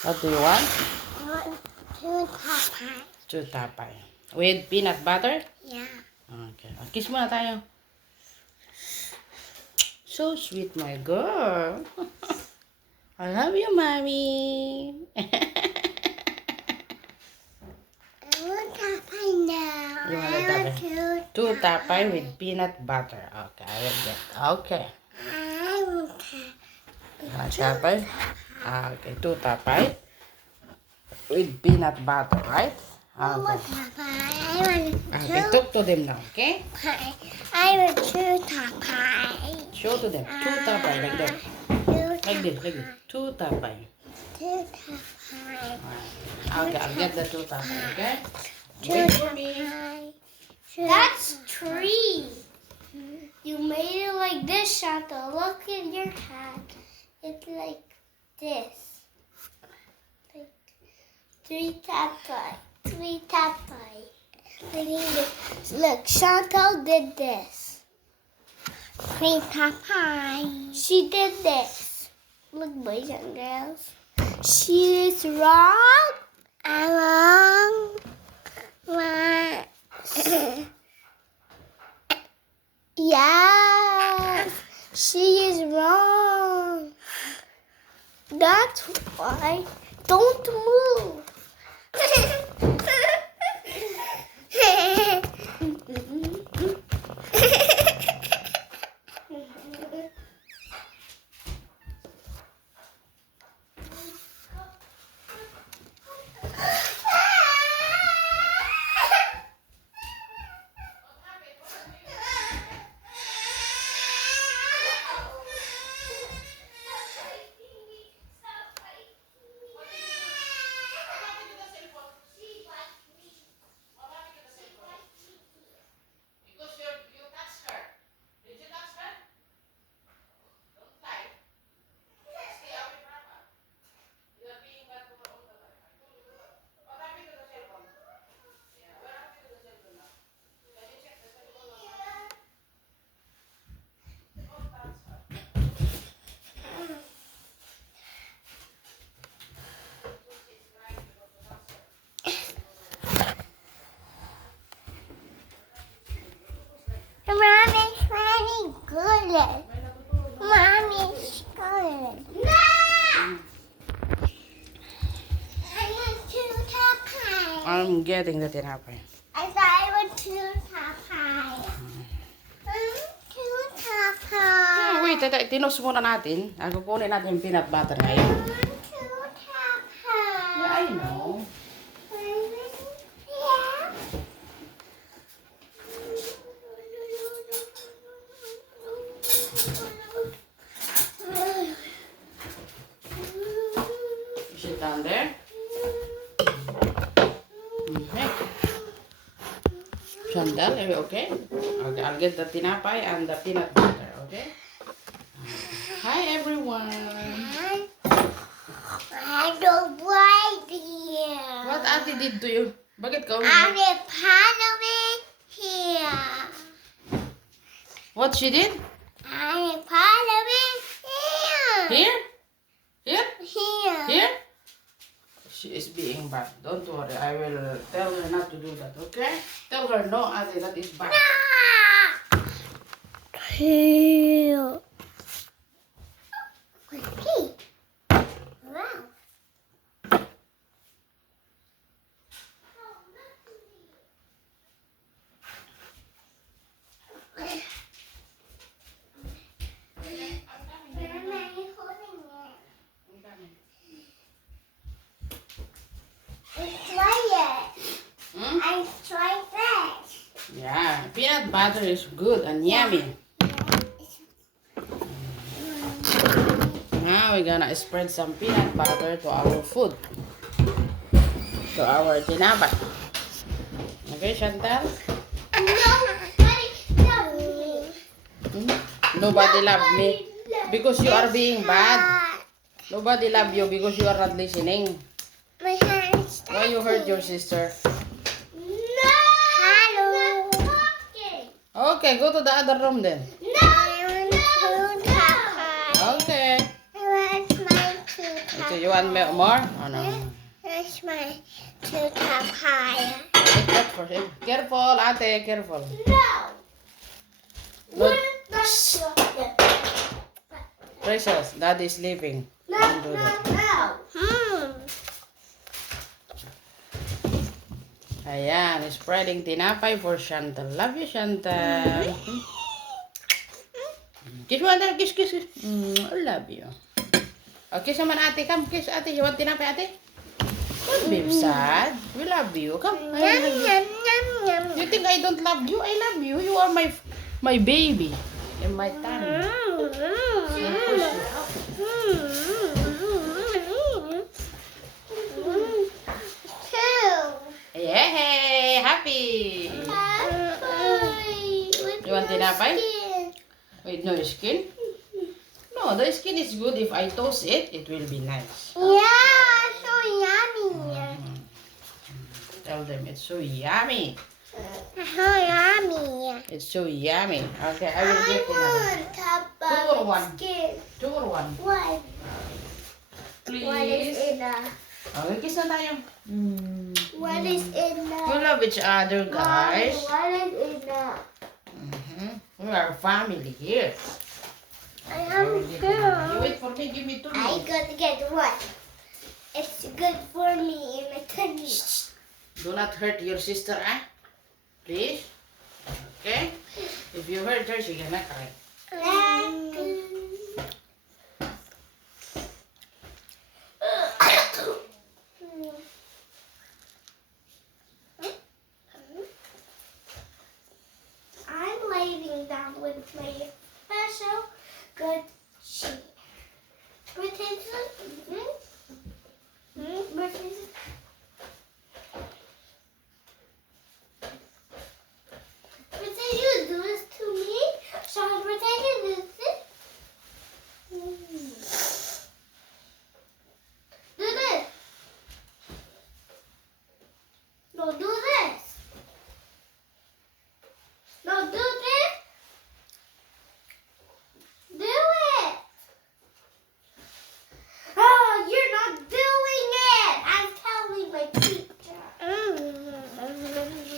What do you want? I want two tapay. Two tapay. With peanut butter? Yeah. Okay. Kiss muna tayo. So sweet, my girl. I love you, mommy. I want tapay now. You want a I tapay? want Two tapay with peanut butter. Okay, I will get. Okay. I want One tapay. Okay, two tapay with peanut butter, right? I want Okay. tapay. I want Okay, two talk to them now, okay? tapay. I want two tapay. Show to them. Two tapay, like that. Like this, like this. Two tapay. Two tapay. Okay, I'll get the two tapay, okay? Two Wait for me. tapay. That's tree. You made it like this, Chantal. Look in your hand. It's like this. Like three tapay. Three tapay. Look, Chantal did this. Three tapay. She did this. Look, boys and girls. She is wrong. I want one. Yes, she is wrong. That's why. Don't move. Mommy's very good. Mommy's good. No! I want two tapay. I'm getting the tinapay. I thought I want two tapay. Two tapay. Oh, wait, tinos muna natin. Kukunin natin yung peanut butter ngayon. Two tapay. Yeah, I know. Yeah. Sit down there. Okay. Chantal, are you okay? Okay, I'll get the tinapay and the peanut butter, okay? Hi, everyone. I don't like here. What Ate did to you? Bakit ka I'm umiyak? a part of it here. What she did? I'm a part of it here. Here? Here? Here. Here? She is being bad. Don't worry. I will tell her not to do that, okay? Tell her, no, Ate, that is bad. Here. Hey. Wow. Where am I holding it? It's like it. Hmm? I tried that. Yeah, peanut butter is good and yummy. Now we're gonna spread some peanut butter to our food. To our tinapay. Okay, Chantal? Nobody love me. Nobody love me because you are being bad. Nobody love you because you are not listening. My hand's Why you hurt your sister? No! Hello. Not talking. Okay, go to the other room then. No! I want two tapay. Okay. I want my two It's Do you want milk more? Oh, no. That's my two top high. Take that for him. Careful, ate. Careful. No. Good. That's Precious, daddy is sleeping. no, Don't do no, that. no. Ayan, spreading tinapay for Chantal. Love you, Chantal. Kiss mo, ate. Kiss, kiss, kiss. I love you. Oh, kiss naman, ate. Come, kiss, ate. You want tinapay, ate? Don't be sad. We love you. Come. I Yum, love you. yum, yum, yum. You think I don't love you? I love you. You are my baby. In my tummy. I push you out. Yay! Happy! You want tinapay? With no skin? No, the skin is good. If I toast it, it will be nice. Yeah, so yummy. Tell them it's so yummy. So yummy. It's so yummy. Okay, I will get tinapay. top Two or one? skin. 2 or 1? What? What is Please. in the? Okay, kiss na tayo. What is in the? We love each other, guys. What is in the? We are family here. I have You two. wait for me. Give me 2 I minutes. got to get one. It's good for me in my tummy. Do not hurt your sister, ah? Please. Okay? If you hurt her, she gonna cry. I'm laying down with my special good sheet. Potato. Potato. Potato, do this to me. Shall potato do this? Do this. No, do this. No, do this. Do it. Oh, you're not doing it. I'm telling my teacher.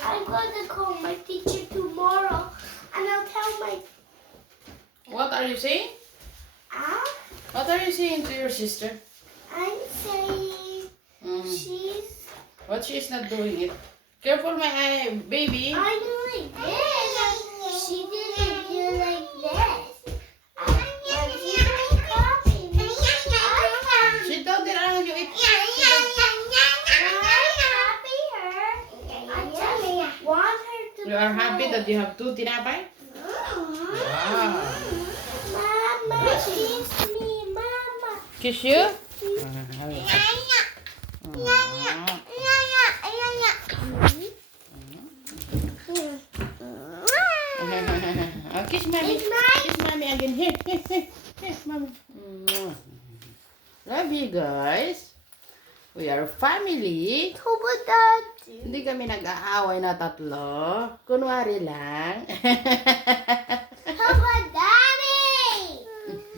I'm going to call my teacher tomorrow, and I'll tell my What are you saying? What are you saying to your sister? I'm saying she's. What she's not doing it? Careful, my eye, baby. I'm doing this. She didn't do like this. I'm copying me. Sit down there, ah, you eat. Want her to You are happy that you have 2 tinapay? Wow. Mama, kiss me, Mama. Kiss you? Oh, kiss mommy. It's mine. Kiss mommy again. Here, here, here. Here, mommy. Love you guys. We are family. Who would that do? Hindi kami nag-aaway na tatlo. Kunwari lang. How about Daddy?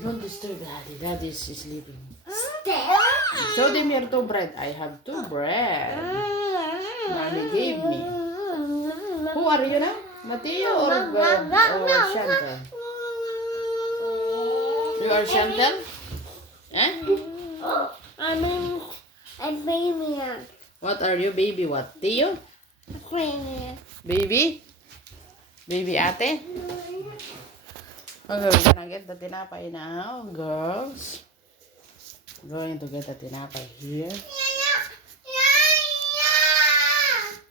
Don't disturb daddy. Daddy is sleeping. Stay. Show them your 2 bread. I have 2 bread. Mommy gave me. Who are you now? Mateo or Chantal? You are Chantal? Eh? I'm baby. What are you, baby? What? Teo? Baby? Baby ate? Okay, we're gonna get the tinapay now, girls. Going to get the tinapay here.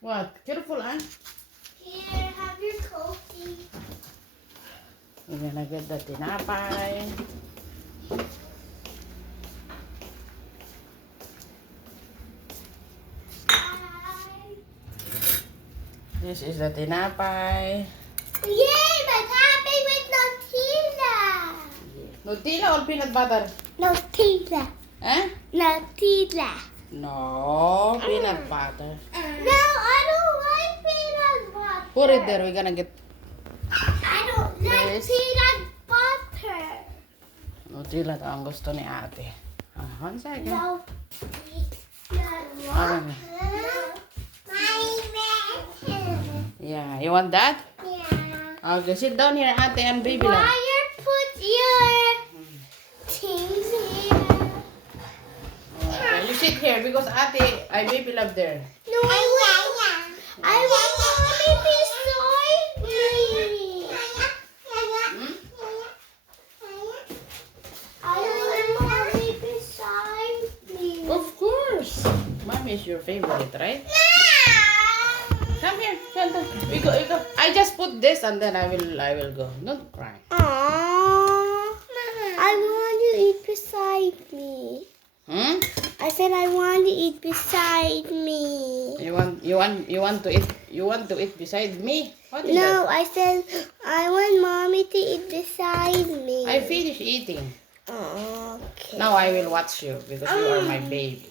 What? Careful, ah. Here, have your coffee. We're gonna get the tinapay. This is the tinapay. Yay, but happy with Nutella. Nutella or peanut butter? Nutella. Eh? Nutella. No, peanut butter. No, I don't like peanut butter. Put it there. We're gonna get I don't like Yes. peanut butter. Nutella to ang gusto ni ate. One second. No. Okay. Yeah, you want that? Yeah. Okay, sit down here, ate and baby Why love. you put your things here? Okay, you sit here because ate, I baby love there. No, I want mommy beside me. I want mommy beside me. Of course. Mommy is your favorite, right? Come here, Santa. We go. I just put this and then I will go. Don't cry. Aww. I want to eat beside me. Hmm? I said I want to eat beside me. You want to eat beside me? What is No, that? I said I want mommy to eat beside me. I finished eating. Okay. Now I will watch you because you are my baby.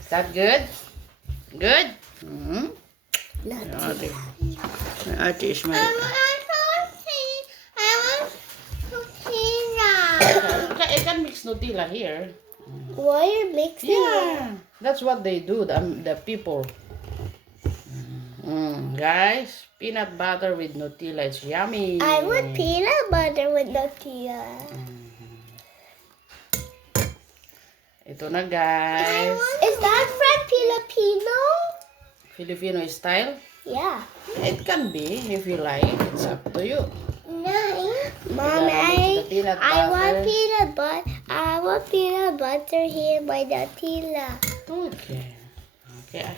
Is that good? Good? Hmm? Not Ate. Ate is my... I want Nutella. I can mix Nutella here. Why are you mixing it? Yeah, that's what they do, the people. Guys, peanut butter with Nutella, it's yummy. I want peanut butter with Nutella. Ito na guys. Is that from Filipino? Filipino style? Yeah. It can be if you like. It's up to you. Nice. Mom, Mix the peanut I want butter. peanut butter. I want peanut butter here by Nutella. Okay. Okay.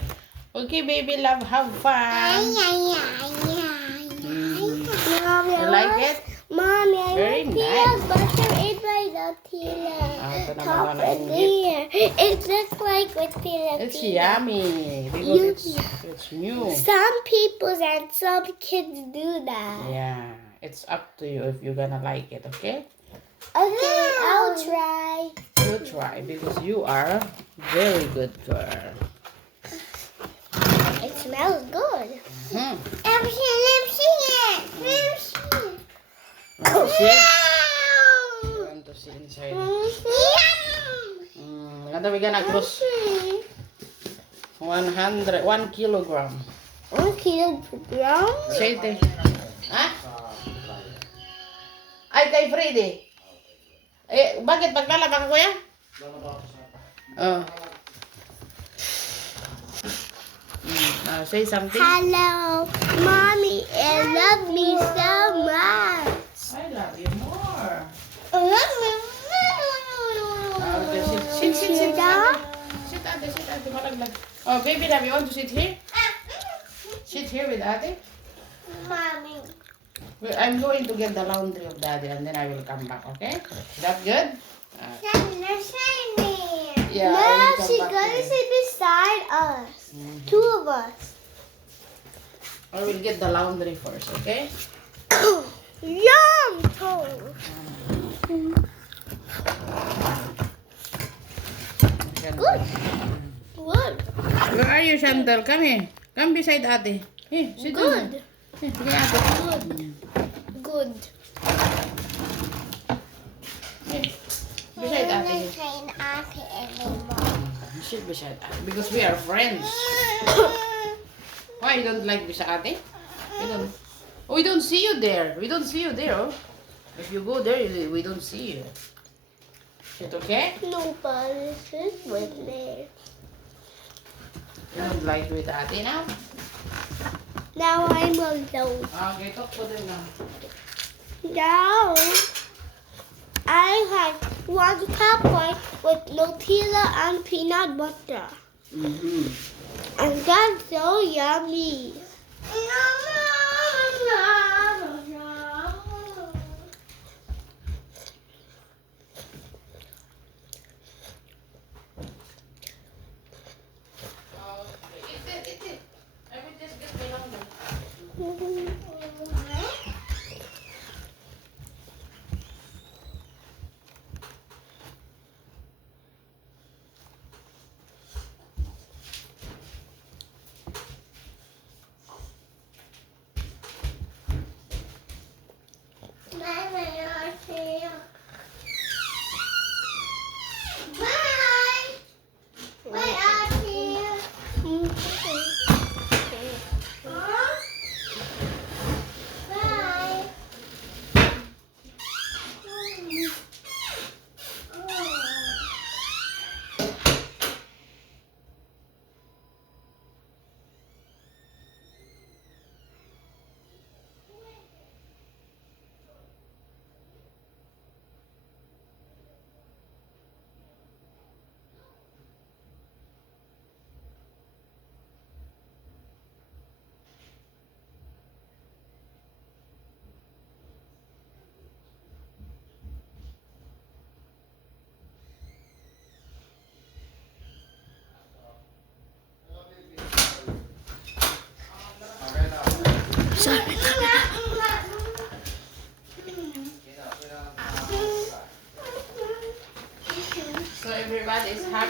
Okay, baby love, have fun. Mommy, You like it? Mommy, I Very want nice. peanut butter in my Nutella. Ito naman Top na it here. It looks like with Filipino. It's yummy because it's new. Some people and some kids do that. Yeah, it's up to you if you're gonna like it, okay? Okay, I'll try. You try because you are very good girl. It smells good. Hmm. Let me see it. Want to see? You want to see inside? And then we're gonna cross 1 kilogram. 1 kilogram? Say it. Ha? Ay, kay Freddy. Eh, bakit? Maglalaba ka, kuya? Oh. Say something. Hello, Mommy, I love me so much. I love you more. Oh, Okay, sit. Sit down. Sit, ate, malaglag. Oh, baby love, you want to sit here? Sit here with ate. Mommy. Well, I'm going to get the laundry of daddy and then I will come back, okay? Is that good? Yeah, I No, will come she's back gonna here. sit beside us. Two of us. I will get the laundry first, okay? Yum! Toes. Good. Good. Where are you, Chantal? Come here. Come beside ate. Here, sit down. Good. Here, sige, ate. Good. Here, beside ate. here. train Auntie anymore. Sit beside ate because we are friends. Why you don't like beside ate? You don't. Oh, we don't see you there. We don't see you there. Oh. If you go there, we don't see you. Is it okay? Nobody sits with me. You don't like with ate now? Now I'm alone. Okay, talk to them now. Now I had one popcorn with Nutella and peanut butter. Mm-hmm. And that's so yummy. Eat it. I will just get my laundry.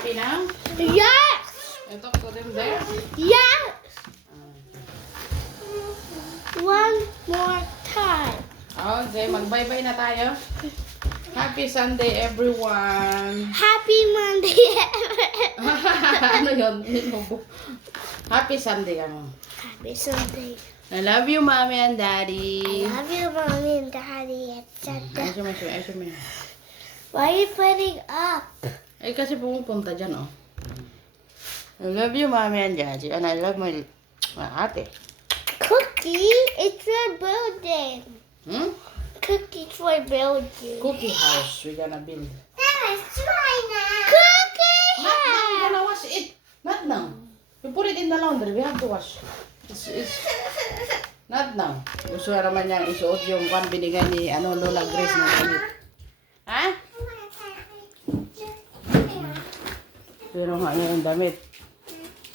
happy now? Yes! You talk to them there? Yes! One more time. Okay, mag-bye-bye na tayo. Happy Sunday, everyone. Happy Monday. Ano yun? Happy Sunday, ano? Happy Sunday. I love you, Mommy and I Daddy. love you, Mommy and Daddy, etc. Ayos mo. Why are you putting up? Ay, kasi pumupunta dyan, oh. I love you, Mommy and Daddy. And I love my ate. Cookie, it's your building. Hmm? Cookie for building. Cookie house we're gonna build. Let's try now. Cookie Not now, we're house. gonna wash it. Not now. You put it in the laundry. We have to wash. It's not now. Gusto na naman niyang isuot yung kwan binigay ni Lola Grace na damit. Ha? Pero nga yung damit.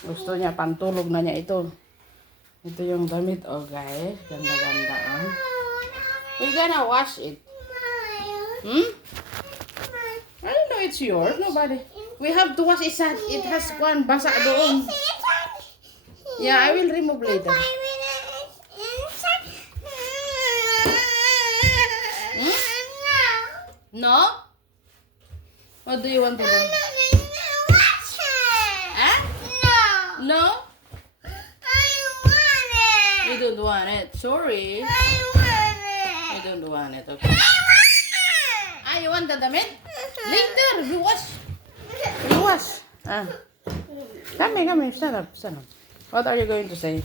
Gusto niya, pantulog na niya ito. Ito yung damit, oh guys. Ganda-ganda, oh. We're gonna wash it. Hmm? I don't know it's yours. Nobody. We have to wash it. It has one basa doon. Yeah, I will remove later. No? What do you want to do? Huh? No? You don't want it. Sorry. You don't want it. Okay. Ah, you want the damit? Later. You wash. You wash. Ah. Come here. Stand up. What are you going to say?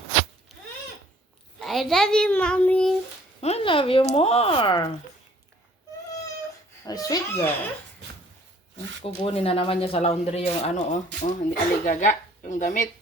I love you, Mommy. I love you more. A sweet girl. Kukunin na naman niya sa laundry yung hindi aligaga, yung damit.